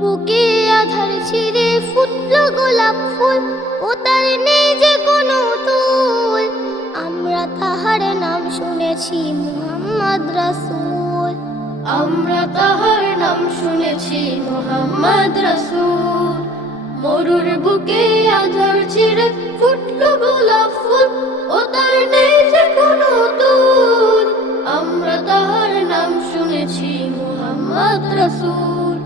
বুকে আধার ছিঁড়ে ফুটলো গোলাপ ফুল, ও তার নেই যে কোনো তুল। আমরা তাহার নাম শুনেছি মুহাম্মদ রাসূল। আমরা তাহার নাম শুনেছি মুহাম্মদ রাসূল। মরুর বুকে আধার ছিঁড়ে ফুটলো গোলাপ ফুল, ও তার নেই যে কোনো তুল। আমরা তাহার নাম শুনেছি মুহাম্মদ রাসূল।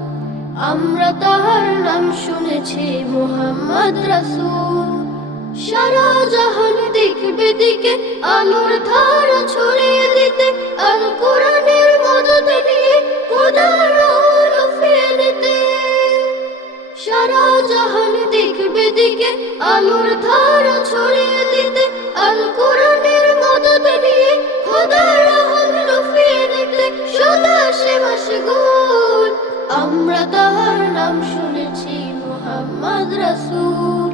আমরা তাহার নাম শুনেছি মুহাম্মদ রাসূল। সারা জাহান দিক বিদিকে আলোর ধারা ছড়িয়ে দিতে, আল কোরআনের মদদ নিয়ে খোদার আলো ফিরে নিতে। সারা জাহান দিক বিদিকে আলোর ধারা ছড়িয়ে দিতে, আল কোরআনের মদদ নিয়ে খোদার আলো ফিরে নিতে সদা সে মশগুল। আমরা তাহার নাম শুনেছি মুহাম্মদ রাসূল।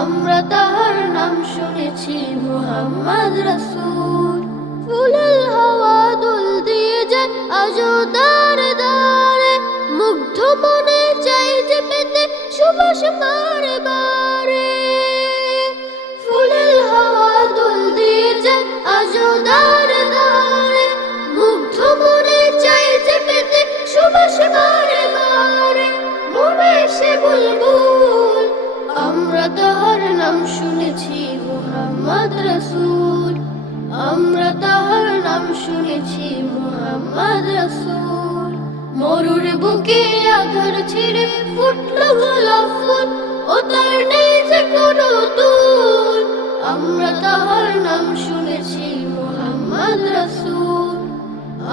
আমরা তাহার নাম শুনেছি মুহাম্মদ রাসূল। ফুলের হাওয়া দুল দিয়ে যায় আজও দারে দারে, মুগ্ধ মনে চাই যে পেতে সুবাস বারে বারে। ফুলের হাওয়া দুল দিয়ে যায় আজও দারে দারে, মুগ্ধ মনে চাই যে পেতে সুবাস বারে বারে। মনে সে বুলবুল। আমরা তাহার নাম শুনেছি মুহাম্মদ রাসূল। আমরা তাহার নাম শুনেছি মুহাম্মদ রাসূল। মরুর বুকে আধার ছিঁড়ে ফুটলো গোলাপ ফুল, ও তার নেই যে কোনো তুল। আমরা তাহার নাম শুনেছি মুহাম্মদ রাসূল।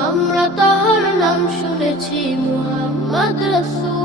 আমরা তাহার নাম শুনেছি মুহাম্মদ রাসূল।